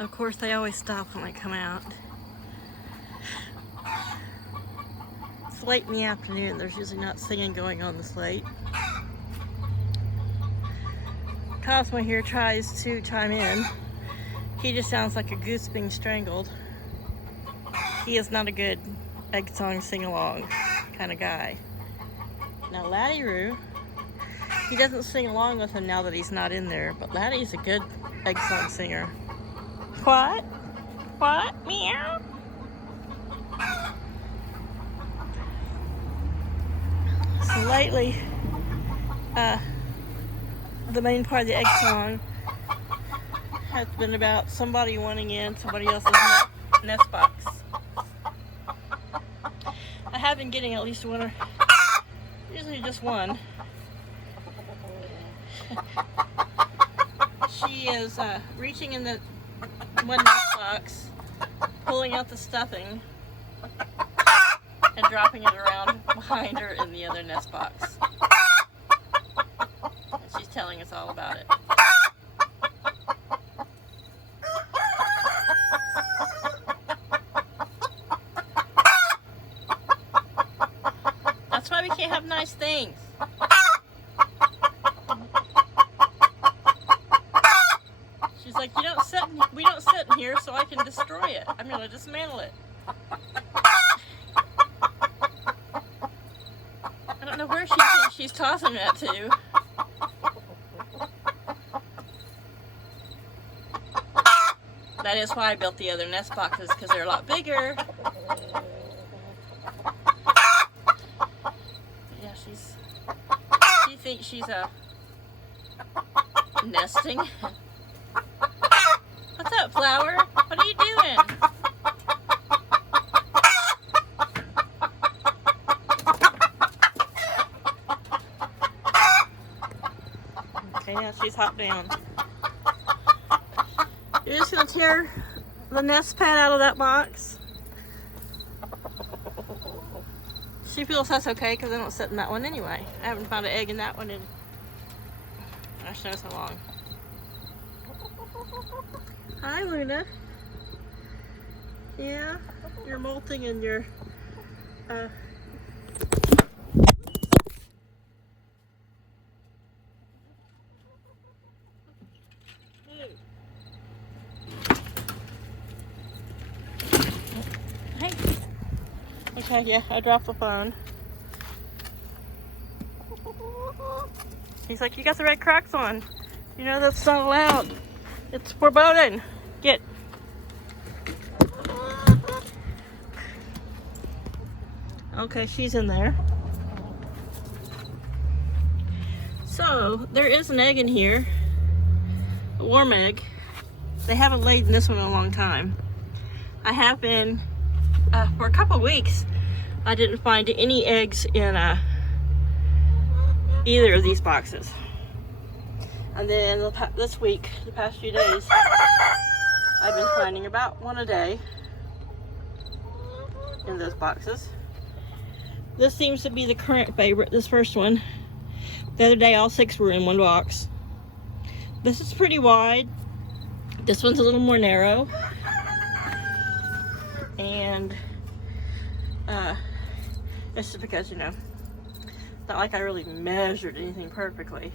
Of course, they always stop when I come out. It's late in the afternoon. There's usually not singing going on this late. Cosmo here tries to chime in. He just sounds like a goose being strangled. He is not a good egg song sing-along kind of guy. Now Laddie-Roo, he doesn't sing along with him now that he's not in there, but Laddie's a good egg song singer. What? What? Meow? So lately, the main part of the egg song has been about somebody wanting in somebody else's nest box. I have been getting at least one, or usually just one. She is reaching in the one nest box, pulling out the stuffing, and dropping it around behind her in the other nest box. And she's telling us all about it. That's why we can't have nice things. She's like, we don't sit in here so I can destroy it. I'm gonna dismantle it. I don't know where she thinks she's tossing that to. That is why I built the other nest boxes, because they're a lot bigger. Yeah, she thinks she's nesting. What's up, Flower? What are you doing? Okay, now she's hopped down. You're just gonna tear the nest pad out of that box. She feels that's okay because I don't sit in that one anyway. I haven't found an egg in that one in gosh knows how long. Hi, Luna. Yeah, you're molting in your Hey. Okay, yeah, I dropped the phone. He's like, you got the red Crocs on. You know that's not allowed. It's forbidden. Get. Okay, she's in there. So, there is an egg in here. A warm egg. They haven't laid in this one in a long time. I have been, for a couple weeks, I didn't find any eggs in either of these boxes. And then this week, the past few days, I've been finding about one a day in those boxes. This seems to be the current favorite, this first one. The other day, all 6 were in one box. This is pretty wide. This one's a little more narrow. And it's just because, you know, it's not like I really measured anything perfectly.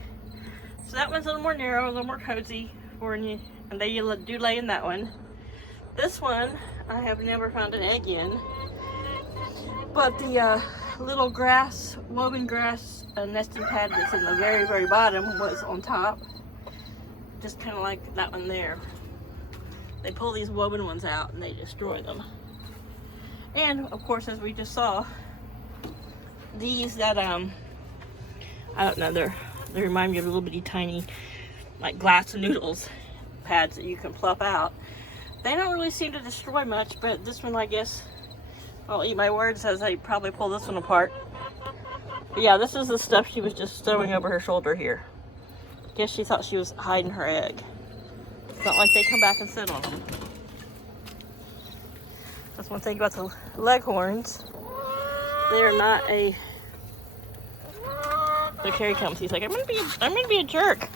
So that one's a little more narrow, a little more cozy for you, and they do lay in that one. This one, I have never found an egg in, but the little grass, woven grass nesting pad that's in the very, very bottom was on top, just kind of like that one there. They pull these woven ones out and they destroy them. And of course, as we just saw, these that I don't know, they remind me of little bitty tiny, like glass noodles pads that you can plop out. They don't really seem to destroy much, but this one, I guess, I'll eat my words as I probably pull this one apart. But yeah, this is the stuff she was just throwing over her shoulder here. Guess she thought she was hiding her egg. It's not like they come back and sit on them. That's one thing about the leghorns. They're not a. Look, here he comes. He's like, I'm gonna be a jerk.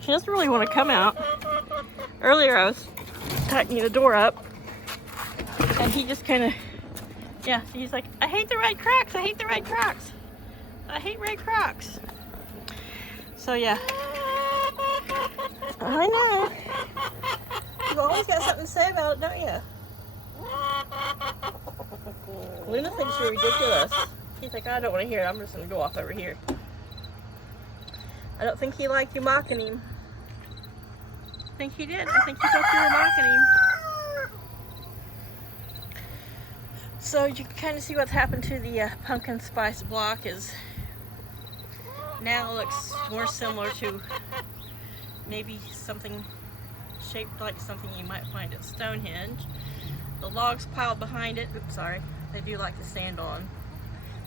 She doesn't really want to come out. Earlier I was tightening the door up, and he just kind of, yeah, he's like, I hate the red Crocs, I hate the red Crocs. I hate red Crocs. So yeah. I know. You've always got something to say about it, don't you? Luna thinks you're ridiculous. He's like, I don't want to hear it. I'm just going to go off over here. I don't think he liked you mocking him. I think he did. I think he thought you were mocking him. So you can kind of see what's happened to the pumpkin spice block is now looks more similar to maybe something shaped like something you might find at Stonehenge. The logs piled behind it, oops, sorry, they do like to stand on.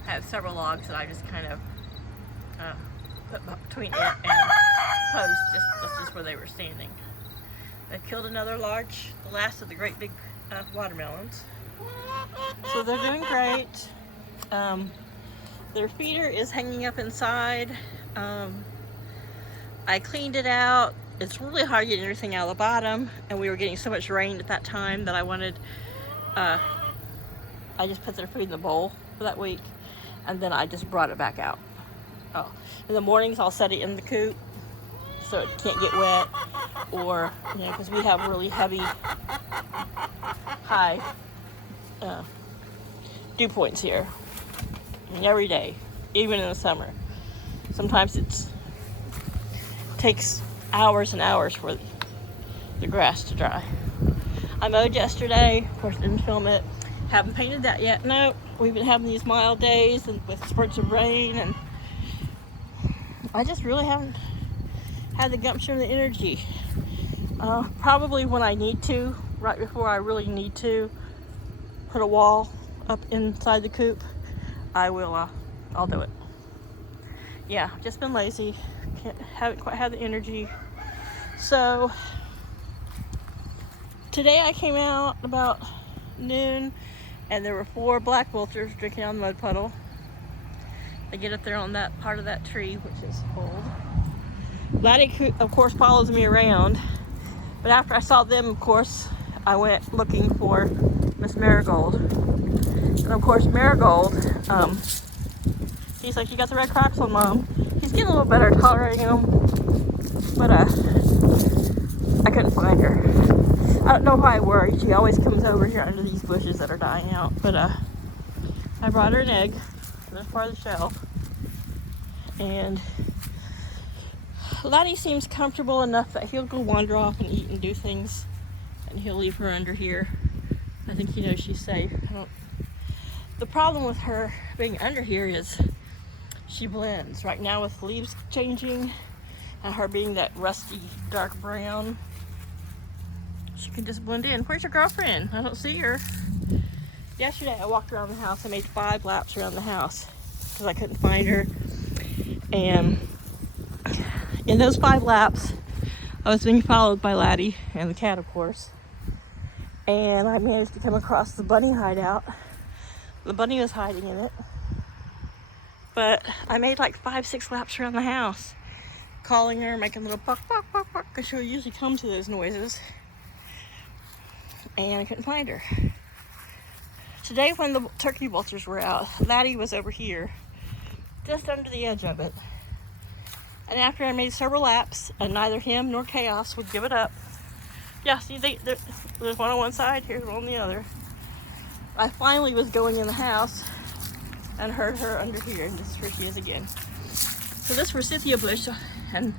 I have several logs that I just kind of put between it and posts, that's just where they were standing. They killed another the last of the great big watermelons. So they're doing great. Their feeder is hanging up inside. I cleaned it out. It's really hard getting everything out of the bottom, and we were getting so much rain at that time that I wanted, I just put their food in the bowl for that week, and then I just brought it back out. Oh, in the mornings I'll set it in the coop so it can't get wet, or, you know, because we have really heavy, high dew points here. I mean, every day, even in the summer. Sometimes takes hours and hours for the grass to dry. I mowed yesterday, of course didn't film it. Haven't painted that yet. No, we've been having these mild days and with spurts of rain, and I just really haven't had the gumption or the energy. Probably when I need to, right before I really need to put a wall up inside the coop, I'll do it. Yeah, just been lazy. Haven't quite had the energy. So today I came out about noon, and there were 4 black vultures drinking on the mud puddle. They get up there on that part of that tree, which is old. Laddie, of course, follows me around, but after I saw them, of course, I went looking for Miss Marigold. And of course, Marigold, he's like, you got the red Crocs on, Mom. He's getting a little better at tolerating them, but I couldn't find her. I don't know why I worry. She always comes over here under these bushes that are dying out, but I brought her an egg for this part of the shelf, and Laddie seems comfortable enough that he'll go wander off and eat and do things, and he'll leave her under here. I think he knows she's safe. The problem with her being under here is she blends. Right now with leaves changing and her being that rusty dark brown, she can just blend in. Where's your girlfriend? I don't see her. Yesterday I walked around the house. I made 5 laps around the house because I couldn't find her. And in those 5 laps, I was being followed by Laddie and the cat, of course. And I managed to come across the bunny hideout. The bunny was hiding in it. But I made like 5-6 laps around the house, calling her, making a little buck, buck, buck, buck, because she'll usually come to those noises. And I couldn't find her. Today, when the turkey vultures were out, Laddie was over here, just under the edge of it. And after I made several laps, and neither him nor Chaos would give it up. Yeah, see, there's one on one side, here's one on the other. I finally was going in the house and heard her under here, and here she is again. So this forsythia bush and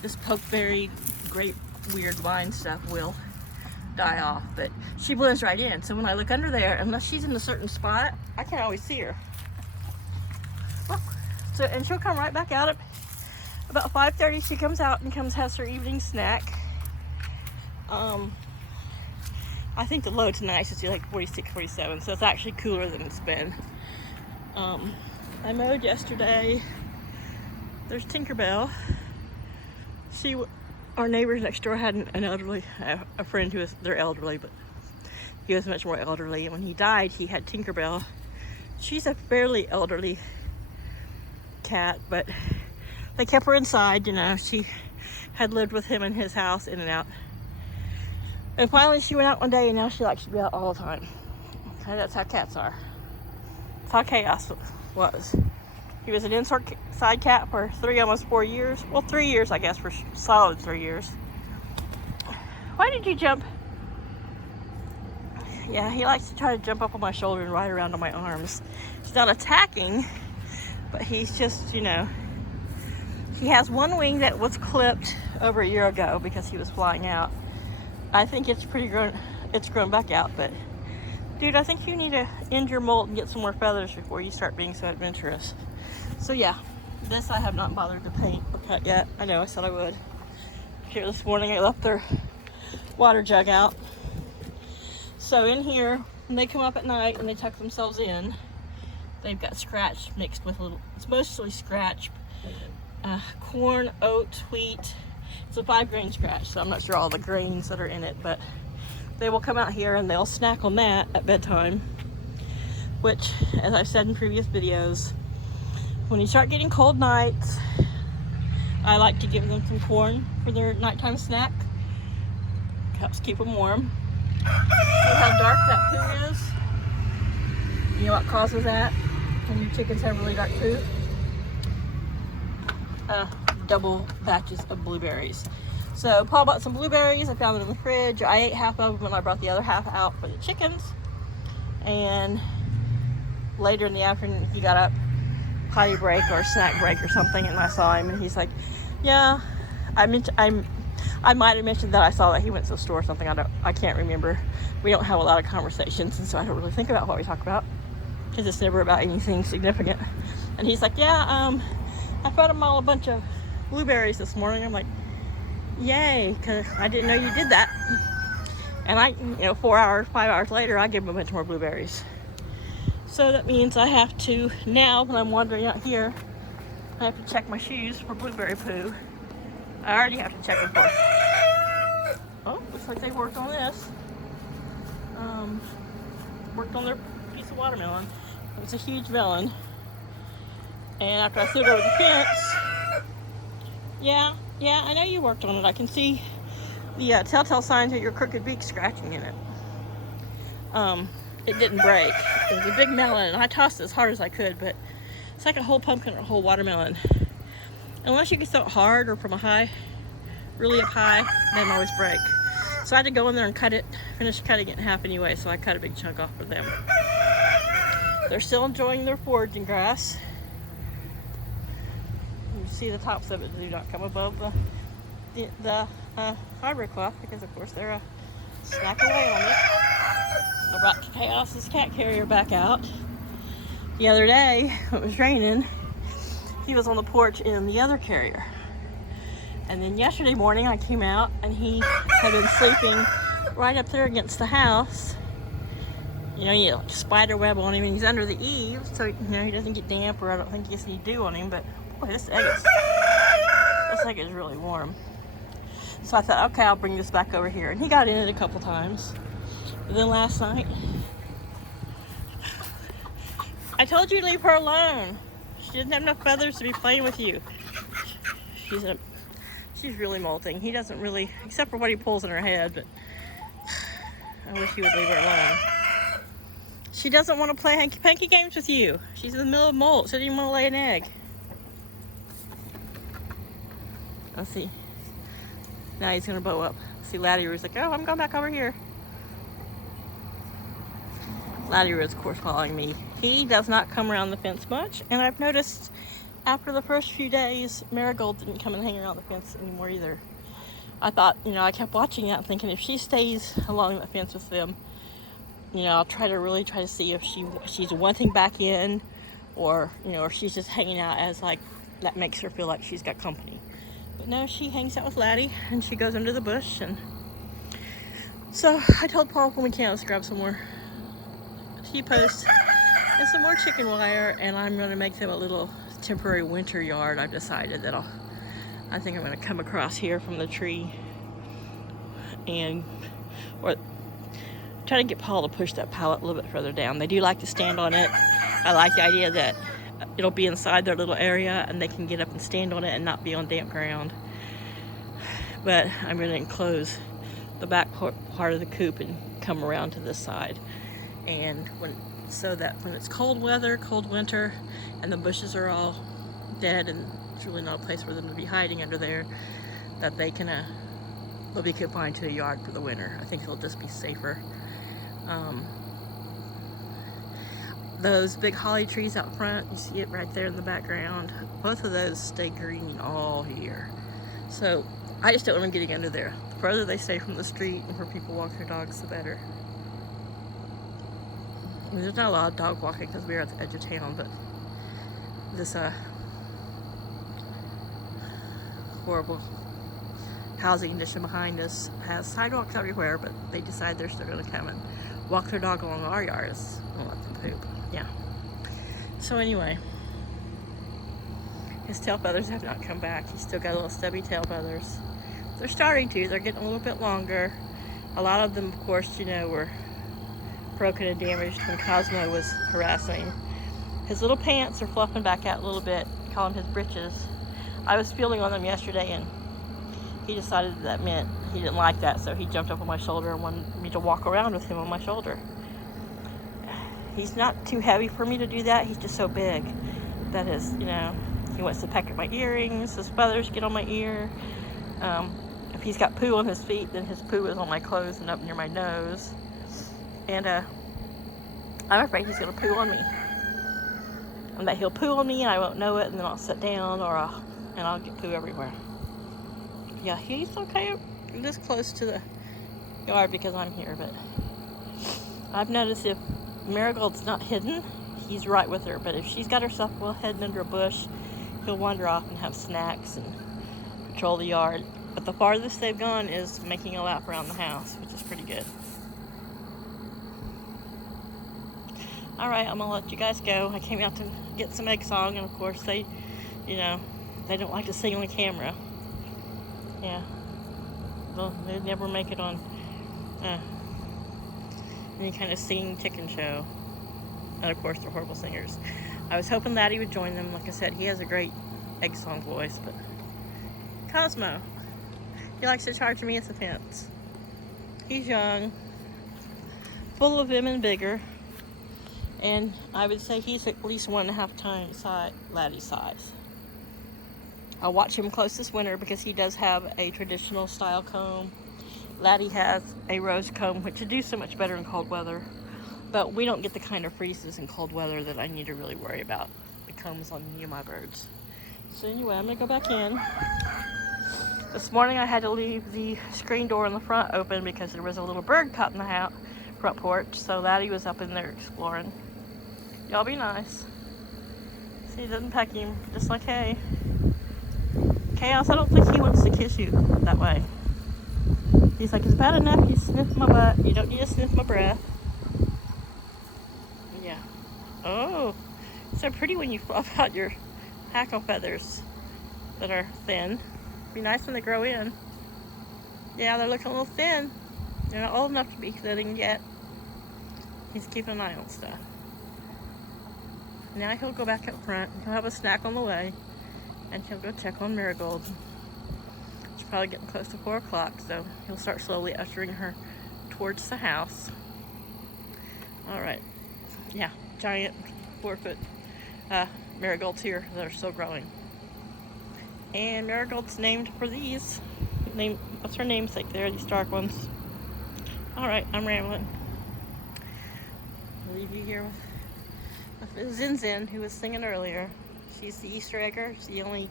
this pokeberry, grape, weird vine stuff will die off, but she blends right in. So when I look under there, unless she's in a certain spot, I can't always see her. Look. So, and she'll come right back out at about 5:30. She comes out and has her evening snack. I think the low tonight is like 46, 47, so it's actually cooler than it's been. I mowed yesterday. There's Tinkerbell. Our neighbors next door had an elderly, a friend they're elderly, but he was much more elderly. And when he died, he had Tinkerbell. She's a fairly elderly cat, but they kept her inside, you know. She had lived with him in his house, in and out. And finally she went out one day, and now she likes to be out all the time. Okay, that's how cats are. That's how Chaos was. He was an inside cat for 3, almost 4 years. Well, 3 years, I guess, for solid 3 years. Why did you jump? Yeah, he likes to try to jump up on my shoulder and ride around on my arms. He's not attacking, but he's just, you know, he has one wing that was clipped over a year ago because he was flying out. I think it's grown back out, but dude, I think you need to end your molt and get some more feathers before you start being so adventurous. So yeah, this I have not bothered to paint or cut yet. I know I said I would. Here this morning I left their water jug out. So in here, when they come up at night and they tuck themselves in, they've got scratch mixed with it's mostly scratch, corn, oats, wheat. It's a 5-grain scratch, so I'm not sure all the grains that are in it, but they will come out here and they'll snack on that at bedtime, which, as I've said in previous videos, when you start getting cold nights, I like to give them some corn for their nighttime snack. Helps keep them warm. See how dark that poo is? You know what causes that when your chickens have really dark poo? Double batches of blueberries. So Paul bought some blueberries. I found them in the fridge. I ate half of them and I brought the other half out for the chickens. And later in the afternoon, he got up, potty break or snack break or something, and I saw him and he's like, yeah, I might have mentioned that I saw that he went to the store or something. I can't remember. We don't have a lot of conversations, and so I don't really think about what we talk about because it's never about anything significant. And he's like, yeah, I fed him all a bunch of blueberries this morning. I'm like, yay, because I didn't know you did that. And 4 hours, 5 hours later, I give him a bunch more blueberries. So that means I have to, now when I'm wandering out here, I have to check my shoes for blueberry poo. I already have to check them for. Oh, looks like they worked on this. Worked on their piece of watermelon. It was a huge melon. And after I threw it over the fence, yeah, I know you worked on it. I can see the telltale signs of your crooked beak scratching in it. It didn't break. It was a big melon, and I tossed it as hard as I could, but it's like a whole pumpkin or a whole watermelon. Unless you can throw it hard or from a high, really up high, they don't always break. So I had to go in there and finish cutting it in half anyway, so I cut a big chunk off for them. They're still enjoying their foraging grass. You see the tops of it do not come above the fiber cloth because, of course, they're snack away on it. I brought Chaos's cat carrier back out. The other day, it was raining. He was on the porch in the other carrier. And then yesterday morning I came out and he had been sleeping right up there against the house. You know, you like spider web on him, and he's under the eaves, so he doesn't get damp, or I don't think he gets any dew on him, but boy, this egg is really warm. So I thought, okay, I'll bring this back over here. And he got in it a couple times. But then last night, I told you to leave her alone. She doesn't have enough feathers to be playing with you. She's really molting. He doesn't really, except for what he pulls in her head, but I wish he would leave her alone. She doesn't want to play hanky-panky games with you. She's in the middle of molt. She doesn't even want to lay an egg. Let's see. Now he's going to bow up. See, Laddie-Roo's like, oh, I'm going back over here. Laddie-Roo's, of course, following me. He does not come around the fence much, and I've noticed after the first few days, Marigold didn't come and hang around the fence anymore either. I thought, I kept watching that thinking if she stays along the fence with them, I'll try to see if she's wanting back in, or, or she's just hanging out as like, that makes her feel like she's got company. But no, she hangs out with Laddie, and she goes under the bush, and so I told Paul when we can, let's grab some more T-posts and some more chicken wire, and I'm going to make them a little temporary winter yard. I've decided that I think I'm going to come across here from the tree and try to get Paul to push that pallet a little bit further down. They do like to stand on it. I like the idea that it'll be inside their little area and they can get up and stand on it and not be on damp ground. But I'm going to enclose the back part of the coop and come around to this side. And so that when it's cold weather, cold winter, and the bushes are all dead and it's really not a place for them to be hiding under there, that they can they'll be confined to the yard for the winter. I think it'll just be safer. Those big holly trees out front, you see it right there in the background, both of those stay green all year. So I just don't want them getting under there. The further they stay from the street and where people walk their dogs, the better. I mean, there's not a lot of dog walking because we're at the edge of town, but this horrible housing condition behind us has sidewalks everywhere, but they decide they're still going to come and walk their dog along our yards and let them poop. Yeah. So anyway, his tail feathers have not come back. He's still got little stubby tail feathers. They're starting to. They're getting a little bit longer. A lot of them, of course, you know, were broken and damaged when Cosmo was harassing. His little pants are fluffing back out a little bit. Call them his britches. I was feeling on them yesterday, and he decided that meant he didn't like that, so he jumped up on my shoulder and wanted me to walk around with him on my shoulder. He's not too heavy for me to do that. He's just so big. That is, you know, he wants to peck at my earrings. His feathers get on my ear. If he's got poo on his feet, then his poo is on my clothes and up near my nose. And I'm afraid he's gonna poo on me. And that he'll poo on me and I won't know it, and then I'll sit down and I'll get poo everywhere. Yeah, he's okay this close to the yard because I'm here, but I've noticed if Marigold's not hidden, he's right with her, but if she's got herself well hidden under a bush, he'll wander off and have snacks and patrol the yard. But the farthest they've gone is making a lap around the house, which is pretty good. Alright, I'm gonna let you guys go. I came out to get some egg song, and of course they, you know, they don't like to sing on camera. Yeah, they never make it on any kind of singing chicken show. And of course they're horrible singers. I was hoping Laddie would join them. Like I said, he has a great egg song voice, but Cosmo, he likes to charge me at the fence. He's young, full of vim and vigor, and I would say he's at least 1.5 times Laddie's size. I'll watch him close this winter because he does have a traditional style comb. Laddie has a rose comb, which would do so much better in cold weather. But we don't get the kind of freezes in cold weather that I need to really worry about the combs on any of my birds. So anyway, I'm gonna go back in. This morning I had to leave the screen door in the front open because there was a little bird caught in the front porch. So Laddie was up in there exploring. Y'all be nice. See, he doesn't peck him, just like, hey. Chaos, I don't think he wants to kiss you that way. He's like, it's bad enough you sniff my butt. You don't need to sniff my breath. Yeah. Oh, it's so pretty when you fluff out your hackle feathers that are thin. Be nice when they grow in. Yeah, they're looking a little thin. They're not old enough to be flitting yet. He's keeping an eye on stuff. Now he'll go back up front. He'll have a snack on the way. And he'll go check on Marigold. It's probably getting close to 4 o'clock, so he'll start slowly ushering her towards the house. Alright. Yeah, giant 4-foot marigolds here that are still growing. And Marigold's named for these. What's her namesake there, these dark ones? Alright, I'm rambling. I'll leave you here with Zin Zin, who was singing earlier. She's the Easter egger. She's the only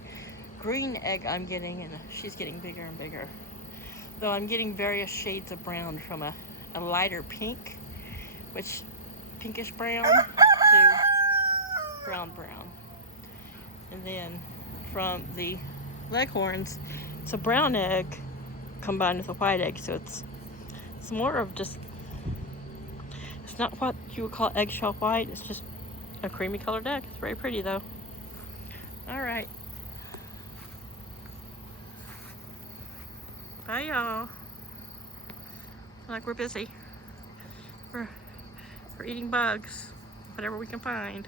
green egg I'm getting, and she's getting bigger and bigger. Though I'm getting various shades of brown, from a lighter pink, which pinkish brown, to brown. And then from the leghorns, it's a brown egg combined with a white egg, so it's more of just, it's not what you would call eggshell white, it's just a creamy colored egg. It's very pretty though. Alright. Bye y'all. Like we're busy. We're eating bugs, whatever we can find.